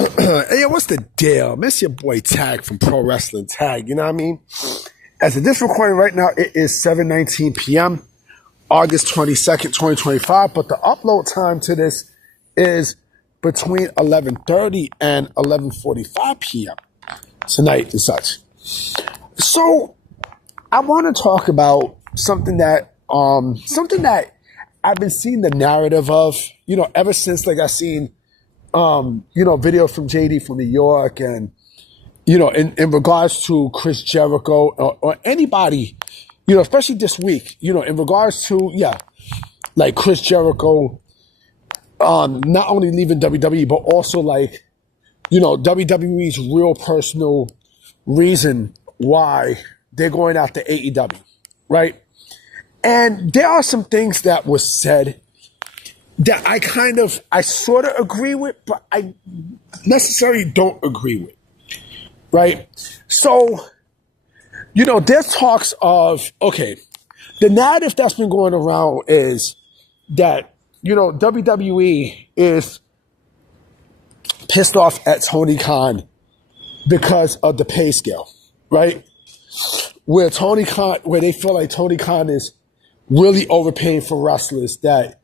Hey, what's the deal? Miss your boy Tag from Pro Wrestling Tag. You know what I mean? As of this recording right now, it is 7:19 p.m., August 22nd, 2025. But the upload time to this is between 11:30 and 11:45 p.m. tonight and such. So I want to talk about something that I've been seeing the narrative of, ever since I seen videos from JD from New York and, in regards to Chris Jericho or anybody, especially this week, in regards to, Chris Jericho, not only leaving WWE, but also WWE's real personal reason why they're going after AEW, right? And there are some things that was said that I sort of agree with, but I necessarily don't agree with, right? So, there's talks of, the narrative that's been going around is that, WWE is pissed off at Tony Khan because of the pay scale, right? Where they feel like Tony Khan is really overpaying for wrestlers that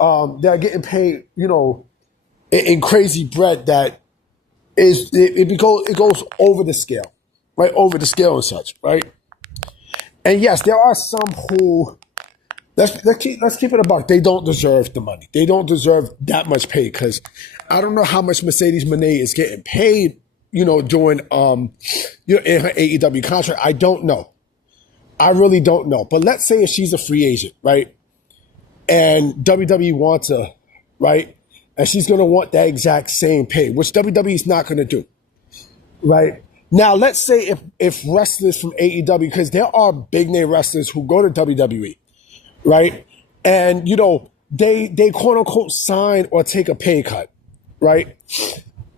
are getting paid, in crazy bread that it goes over the scale, right? Over the scale and such, right? And yes, there are some who let's keep it a buck. They don't deserve the money. They don't deserve that much pay because I don't know how much Mercedes Moné is getting paid, during in her AEW contract. I don't know. I really don't know. But let's say if she's a free agent, right? And WWE wants her, right? And she's going to want that exact same pay, which WWE is not going to do, right? Now, let's say if wrestlers from AEW, because there are big name wrestlers who go to WWE, right? And, they quote unquote sign or take a pay cut, right?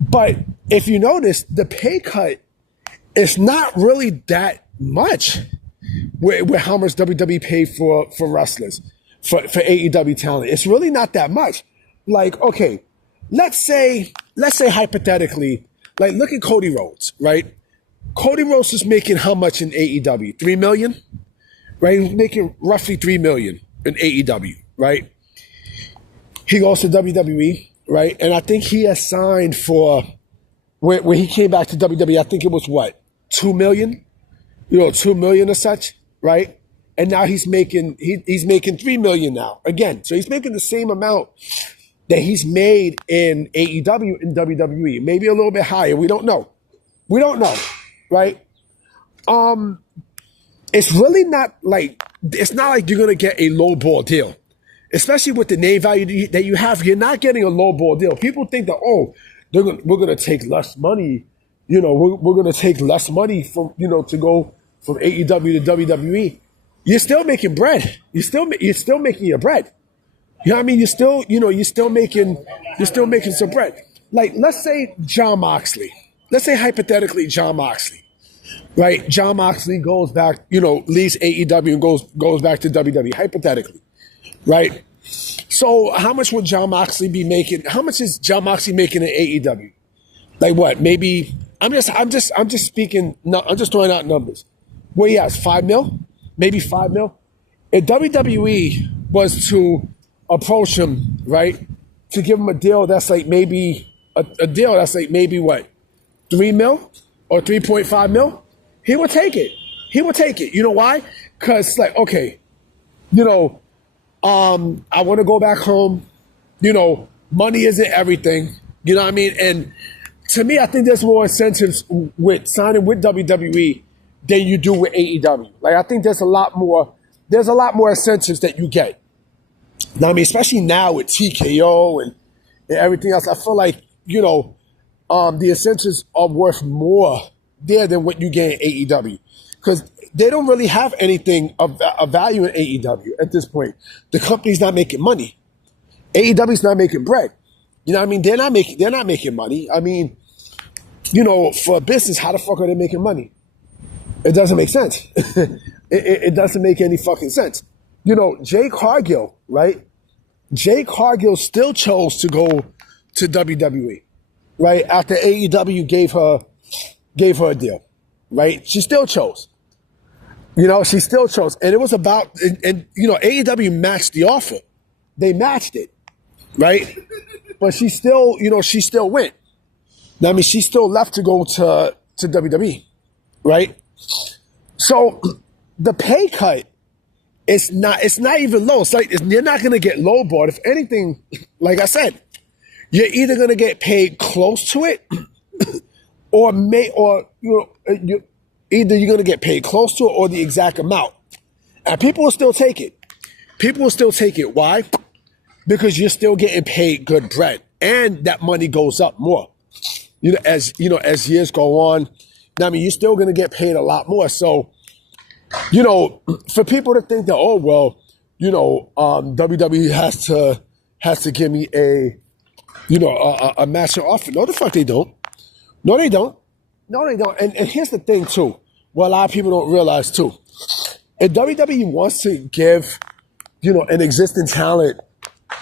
But if you notice, the pay cut is not really that much with how much WWE paid for wrestlers. For AEW talent. It's really not that much. Let's say hypothetically, look at Cody Rhodes, right? Cody Rhodes is making how much in AEW? $3 million? Right? He's making roughly $3 million in AEW, right? He goes to WWE, right? And I think he has signed for, when he came back to WWE, I think it was what? $2 million? $2 million or such, right? And now he's making $3 million now again. So he's making the same amount that he's made in AEW and WWE, maybe a little bit higher. We don't know, right? It's really not it's not like you're gonna get a lowball deal, especially with the name value that you have. You're not getting a lowball deal. People think that we're gonna take less money. We're gonna take less money from to go from AEW to WWE. You're still making bread. You're still making your bread. You know what I mean? You're still making some bread. Let's say Jon Moxley. Let's say hypothetically Jon Moxley, right? Jon Moxley goes back, leaves AEW and goes back to WWE, hypothetically, right? So how much would Jon Moxley be making? How much is Jon Moxley making in AEW? What? Maybe I'm just speaking. No, I'm just throwing out numbers. Well, yes, $5 million. Maybe $5 million. If WWE was to approach him, right, to give him a deal that's maybe a deal that's maybe what, $3 million or $3.5 million, he would take it. He would take it. You know why? Because I want to go back home. Money isn't everything. You know what I mean? And to me, I think there's more incentives with signing with WWE than you do with AEW. I think there's a lot more incentives that you get. Now, I mean, especially now with TKO and everything else, I feel like, the incentives are worth more there than what you get in AEW. Because they don't really have anything of value in AEW at this point. The company's not making money. AEW's not making bread. You know what I mean? They're not making money. I mean, for a business, how the fuck are they making money? It doesn't make sense. It doesn't make any fucking sense. Jay Cargill, right? Jay Cargill still chose to go to WWE, right? After AEW gave her a deal, right? She still chose. She still chose. And it was about, and AEW matched the offer. They matched it, right? But she still went. I mean, she still left to go to WWE, right? So the pay cut it's not even low. It's like you're not going to get lowballed. If anything, like I said, you're either going to get paid close to it, or either you're going to get paid close to it or the exact amount. And people will still take it. People will still take it. Why? Because you're still getting paid good bread, and that money goes up more. As years go on, I mean, you're still going to get paid a lot more. So, for people to think that, oh well, WWE has to give me a massive offer. No, the fuck they don't. No, they don't. No, they don't. And here's the thing too. What a lot of people don't realize too. If WWE wants to give, an existing talent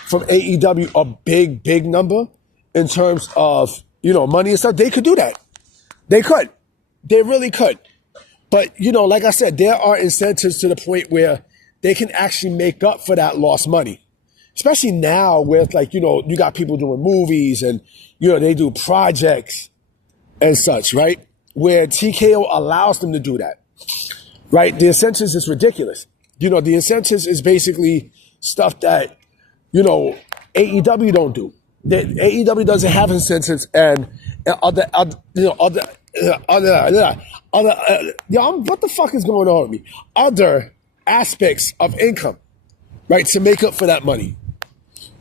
from AEW a big number in terms of, money and stuff, they could do that. They could. They really could. But, like I said, there are incentives to the point where they can actually make up for that lost money. Especially now where it's like, you got people doing movies and, they do projects and such, right? Where TKO allows them to do that, right? The incentives is ridiculous. The incentives is basically stuff that, AEW don't do. That AEW doesn't have incentives and what the fuck is going on with me? Other aspects of income, right? To make up for that money.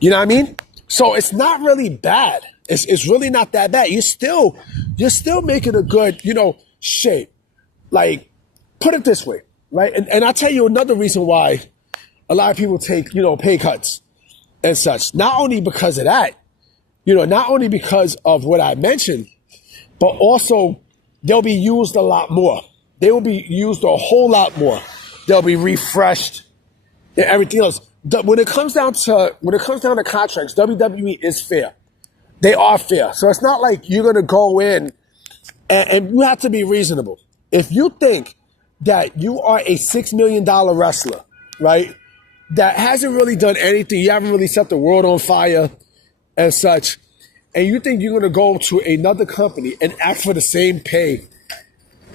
You know what I mean? So it's not really bad. It's really not that bad. You're still making a good, shape. Like, put it this way, right? And I'll tell you another reason why a lot of people take, pay cuts and such. Not only because of that, not only because of what I mentioned, but also they'll be used a lot more. They will be used a whole lot more. They'll be refreshed and everything else. When it comes down to contracts, WWE is fair. They are fair. So it's not like you're going to go in and you have to be reasonable. If you think that you are a $6 million wrestler, right, that hasn't really done anything, you haven't really set the world on fire and such, and you think you're going to go to another company and ask for the same pay,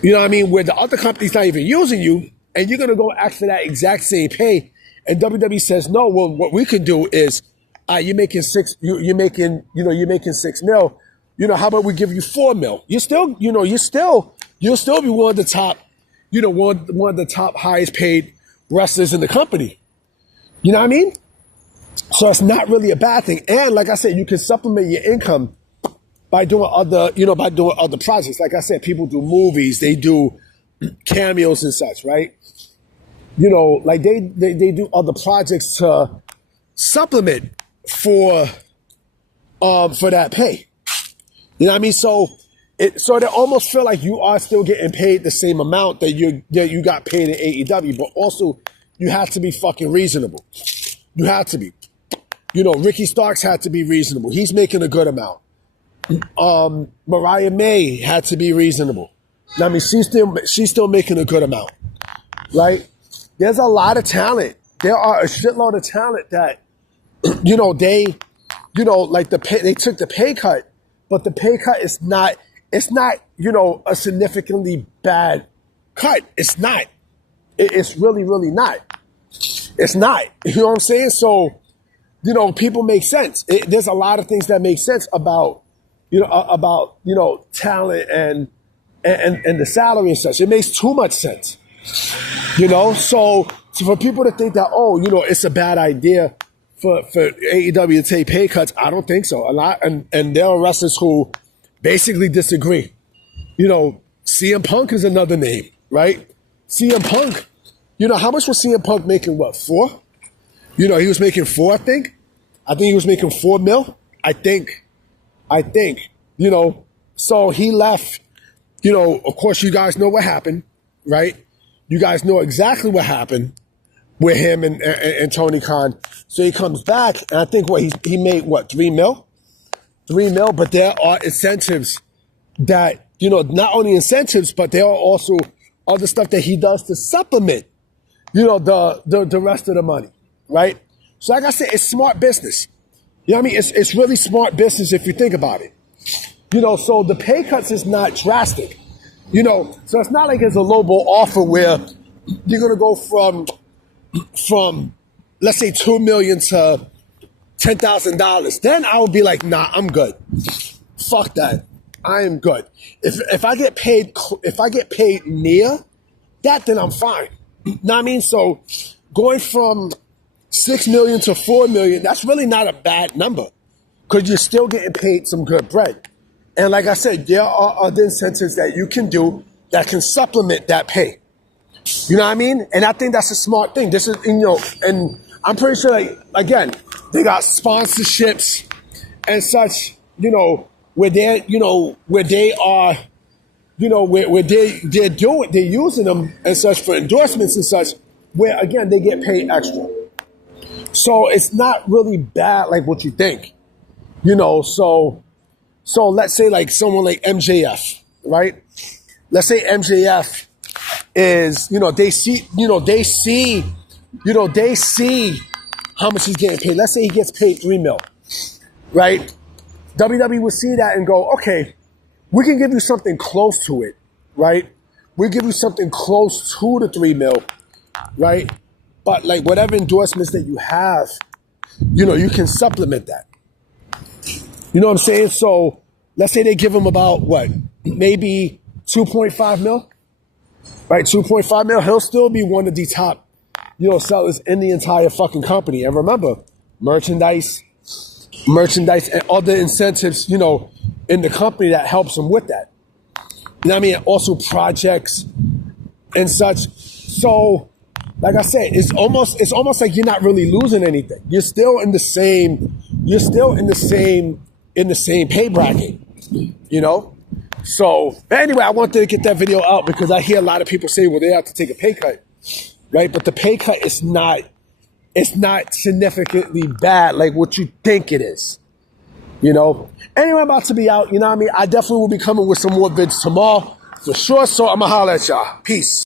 where the other company's not even using you, and you're going to go ask for that exact same pay, and WWE says, no, well, what we can do is, you're making $6 mil, how about we give you $4 mil? You'll still be one of the top, one of the top highest paid wrestlers in the company. You know what I mean? So it's not really a bad thing. And like I said, you can supplement your income by doing other projects. Like I said, people do movies, they do cameos and such, right? Like they do other projects to supplement for that pay. You know what I mean? So they almost feel like you are still getting paid the same amount that you got paid in AEW, but also you have to be fucking reasonable. You have to be. Ricky Starks had to be reasonable. He's making a good amount. Mariah May had to be reasonable. I mean, she's still making a good amount, right? There's a lot of talent. There are a shitload of talent that, they took the pay cut, but the pay cut is not, a significantly bad cut. It's not. It's really, really not. It's not. You know what I'm saying? So, people make sense. There's a lot of things that make sense about talent and the salary and such. It makes too much sense. So for people to think that, it's a bad idea for AEW to take pay cuts, I don't think so. A lot, and there are wrestlers who basically disagree. CM Punk is another name, right? CM Punk, how much was CM Punk making? What, 4? He was making 4, I think. I think he was making 4 mil. I think. So he left. Of course, you guys know what happened, right? You guys know exactly what happened with him and Tony Khan. So he comes back, and I think he made 3 mil, $3 million, but there are incentives that, not only incentives, but there are also other stuff that he does to supplement, the rest of the money, right? So like I said, it's smart business. You know what I mean? It's really smart business if you think about it. So the pay cuts is not drastic. So it's not like it's a lowball offer where you're going to go from let's say $2 million to $10,000. Then I would be like, nah, I'm good. Fuck that. I am good. If I get paid near that, then I'm fine. Know what I mean? So going from $6 million to $4 million, that's really not a bad number because you're still getting paid some good bread. And like I said, there are other incentives that you can do that can supplement that pay. You know what I mean? And I think that's a smart thing. This is, and I'm pretty sure, like, again, they got sponsorships and such, where they're, where they are, where they're using them and such for endorsements and such, where again, they get paid extra. So it's not really bad like what you think, so let's say like someone like MJF, right? Let's say MJF is, they see how much he's getting paid. Let's say he gets paid $3 million, right? WWE would see that and go, okay, we can give you something close to it, right? We give you something close to the $3 million, right? But like whatever endorsements that you have, you can supplement that. You know what I'm saying? So let's say they give him about what? Maybe 2.5 mil, right? 2.5 mil. He'll still be one of the top, sellers in the entire fucking company. And remember, merchandise and other incentives, in the company that helps him with that. You know what I mean? Also projects and such. So, like I said, it's almost like you're not really losing anything. You're still in the same pay bracket, So, anyway, I wanted to get that video out because I hear a lot of people say, well, they have to take a pay cut, right? But the pay cut is not significantly bad like what you think it is, Anyway, I'm about to be out, I definitely will be coming with some more vids tomorrow for sure. So I'm going to holler at y'all. Peace.